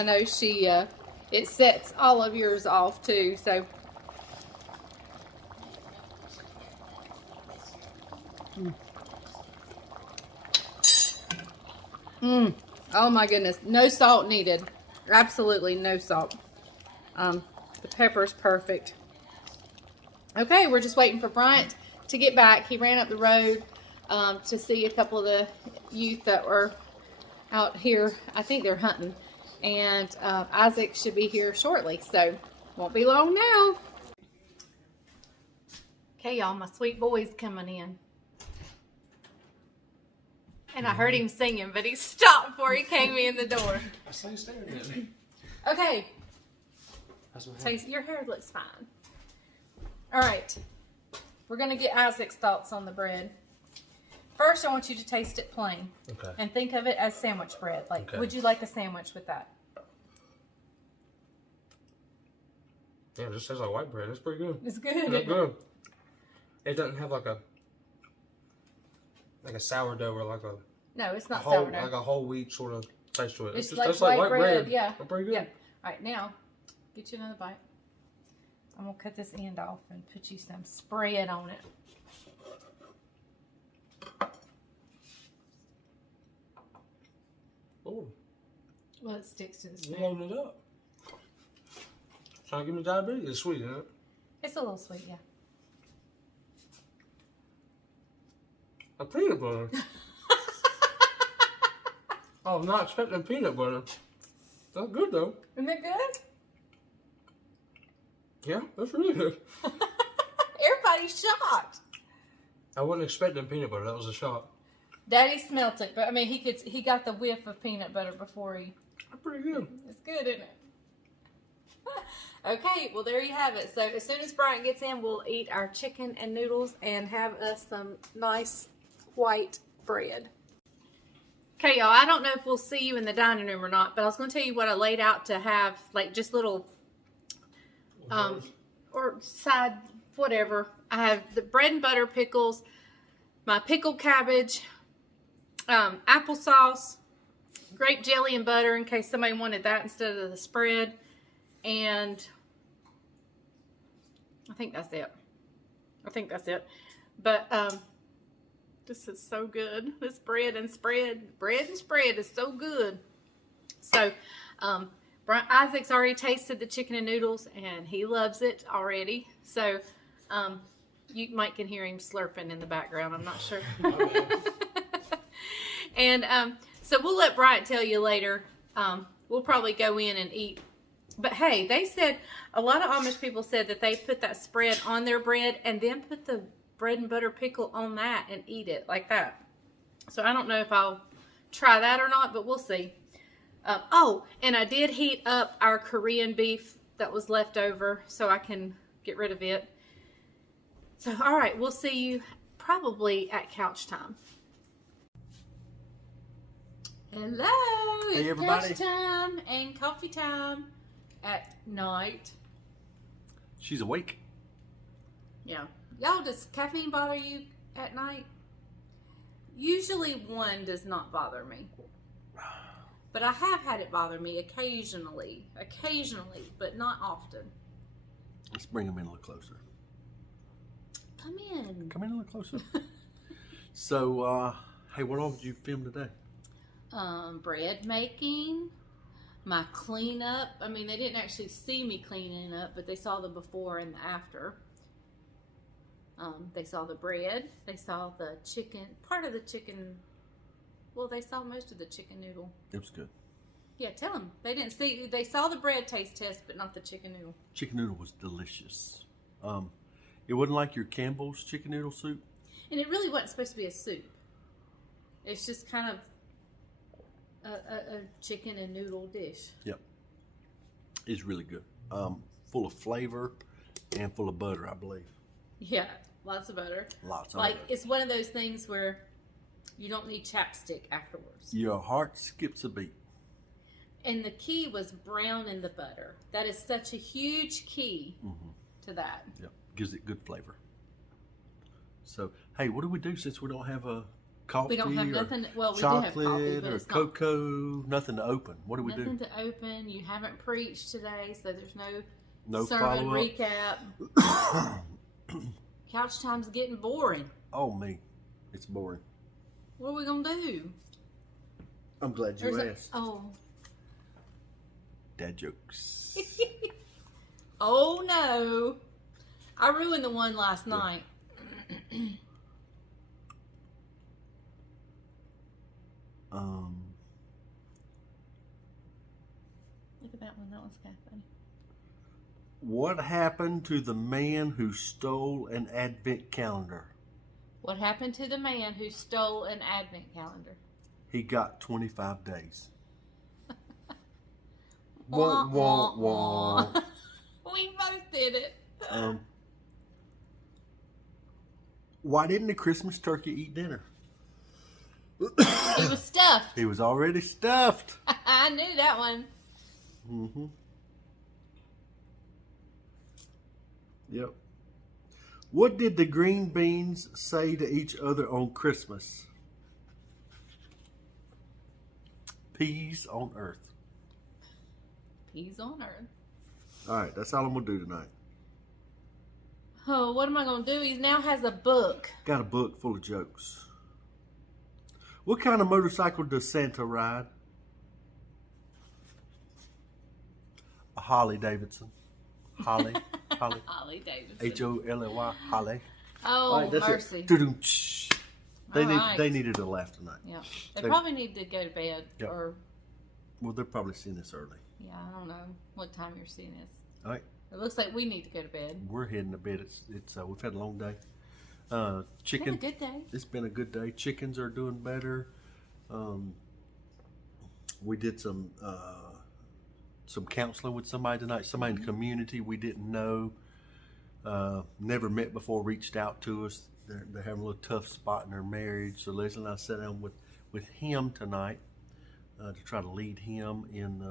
know she, it sets all of yours off too, so. Oh my goodness, no salt needed. Absolutely no salt. The pepper's perfect. Okay, we're just waiting for Bryant to get back. He ran up the road to see a couple of the youth that were out here. I think they're hunting. And Isaac should be here shortly, so won't be long now. Okay, y'all, my sweet boy's coming in. And I heard him singing, but he stopped before he came in the door. I saw you staring at me. Okay. Taste, your hair looks fine. All right. We're going to get Isaac's thoughts on the bread. First, I want you to taste it plain. Okay. And think of it as sandwich bread. Like, would you like a sandwich with that? Yeah, it just tastes like white bread. It's pretty good. It's good. It's good. It doesn't have like a sourdough or like a no, it's not whole, sourdough. like a whole wheat sort of taste to it. It's just like tastes like white bread. Yeah. It's pretty good. Yeah. All right, now get you another bite. I'm gonna cut this end off and put you some spread on it. Oh. Well, it sticks to the spoon. You're loading it up. Trying to give me diabetes. It's sweet, isn't it? It's a little sweet, yeah. A peanut butter. I was not expecting peanut butter. That's good though. Isn't it good? Yeah, that's really good. Everybody's shocked. I wasn't expecting peanut butter. That was a shock. Daddy smelt it, but I mean, he got the whiff of peanut butter before he. That's pretty good. It's good, isn't it? Okay, well there you have it. So as soon as Brian gets in, we'll eat our chicken and noodles and have us some nice white bread. Okay, y'all, I don't know if we'll see you in the dining room or not, but I was going to tell you what I laid out to have, like just little, or side, whatever. I have the bread and butter pickles, my pickled cabbage, applesauce, grape jelly and butter in case somebody wanted that instead of the spread, and I think that's it. But this is so good. This bread and spread is so good. So Isaac's already tasted the chicken and noodles and he loves it already. So you might can hear him slurping in the background. I'm not sure. And so we'll let Bryant tell you later. We'll probably go in and eat. But hey, they said, a lot of Amish people said that they put that spread on their bread and then put the bread and butter pickle on that and eat it like that. So I don't know if I'll try that or not, but we'll see. Oh, and I did heat up our Korean beef that was left over so I can get rid of it. So, all right, we'll see you probably at couch time. Hello, hey, it's everybody. couch time and coffee time at night. She's awake. Yeah. Y'all, does caffeine bother you at night? Usually one does not bother me. But I have had it bother me occasionally, but not often. Let's bring him in a little closer. Come in. Come in a little closer. So, hey, what all did you film today? Bread making, my cleanup. I mean, they didn't actually see me cleaning up, but they saw the before and the after. They saw the bread. They saw the chicken, part of the chicken. Well, they saw most of the chicken noodle. It was good. Yeah, tell them. They didn't see, they saw the bread taste test, but not the chicken noodle. Chicken noodle was delicious. It wasn't like your Campbell's chicken noodle soup. And it really wasn't supposed to be a soup. It's just kind of a chicken and noodle dish. Yep. It's really good. Full of flavor and full of butter, I believe. Yeah, lots of butter. Lots of like, butter. it's one of those things where you don't need chapstick afterwards. Your heart skips a beat. And the key was brown in the butter. That is such a huge key to that. Yep. Gives it good flavor. So, hey, what do we do since we don't have a coffee? We don't have nothing. Well, we chocolate do have coffee, but or it's cocoa. Nothing to open. What do we do? nothing to open. You haven't preached today, so there's No sermon follow-up. recap. Couch time's getting boring. Oh, me. It's boring. What are we gonna do? I'm glad you asked. Oh. Dad jokes. Oh no! I ruined the one last night. Look at that one. That one's kind of funny. What happened to the man who stole an advent calendar? What happened to the man who stole an advent calendar? He got 25 days. Wah, wah, wah, wah. wah. We both did it. Why didn't the Christmas turkey eat dinner? He was stuffed. He was already stuffed. I knew that one. Mm-hmm. Yep. What did the green beans say to each other on Christmas? Peas on earth. Peas on earth. All right, that's all I'm going to do tonight. Oh, what am I going to do? He now has a book. Got a book full of jokes. What kind of motorcycle does Santa ride? A Harley Davidson. Holly. Holly Davidson. H-O-L-L-Y. Holly. Oh, All right, that's mercy. it. Doo-doo-tsh. Right. They needed a laugh tonight. Yeah. They probably need to go to bed. Yep. Or, Well, they're probably seeing this early. yeah, I don't know what time you're seeing this. All right. It looks like we need to go to bed. We're heading to bed. It's we've had a long day. Chicken. It's been a good day. It's been a good day. Chickens are doing better. We did some counseling with somebody tonight. Somebody in the community we didn't know, never met before, reached out to us. They're having a little tough spot in their marriage. So Leslie and I sat down with him tonight to try to lead him in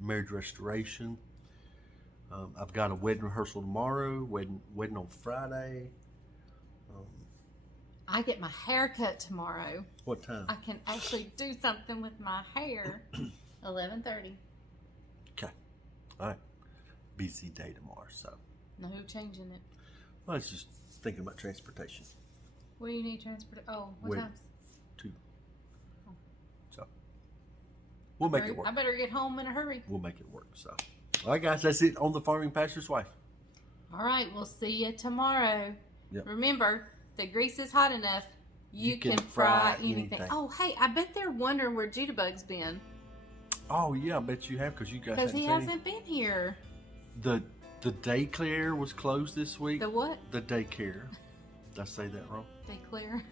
marriage restoration. I've got a wedding rehearsal tomorrow, wedding on Friday. I get my hair cut tomorrow. What time? I can actually do something with my hair. 11:30. Okay. All right. Busy day tomorrow, so. No changing it. Well, I was just thinking about transportation. What do you need transport? Oh, what Wait. times? 2. So. We'll make it work. I better get home in a hurry. We'll make it work, so. All right, guys, that's it on the Farming Pastor's Wife. All right, we'll see you tomorrow. Yep. Remember, the grease is hot enough. You can fry anything. Oh, hey, I bet they're wondering where Judabug's been. Oh, yeah, I bet you have, because you guys Because he haven't seen hasn't been here. The daycare was closed this week. The what? The daycare. Did I say that wrong? They clear.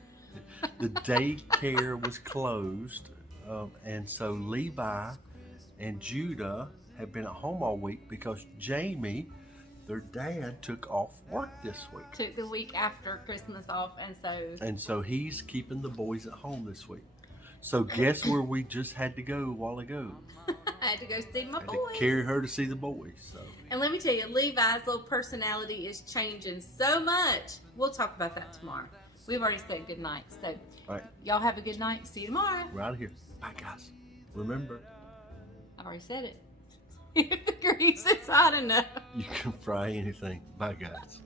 The daycare was closed, and so Levi and Judah have been at home all week because Jamie, their dad, took off work this week. Took the week after Christmas off, and so he's keeping the boys at home this week. So guess where we just had to go a while ago? I had to go see my I had boys. to carry her to see the boys. So. And let me tell you, Levi's little personality is changing so much. We'll talk about that tomorrow. We've already said good night. So, all right. Y'all have a good night. See you tomorrow. We're out of here. Bye, guys. Remember, I already said it. If the grease is hot enough. you can fry anything. Bye, guys.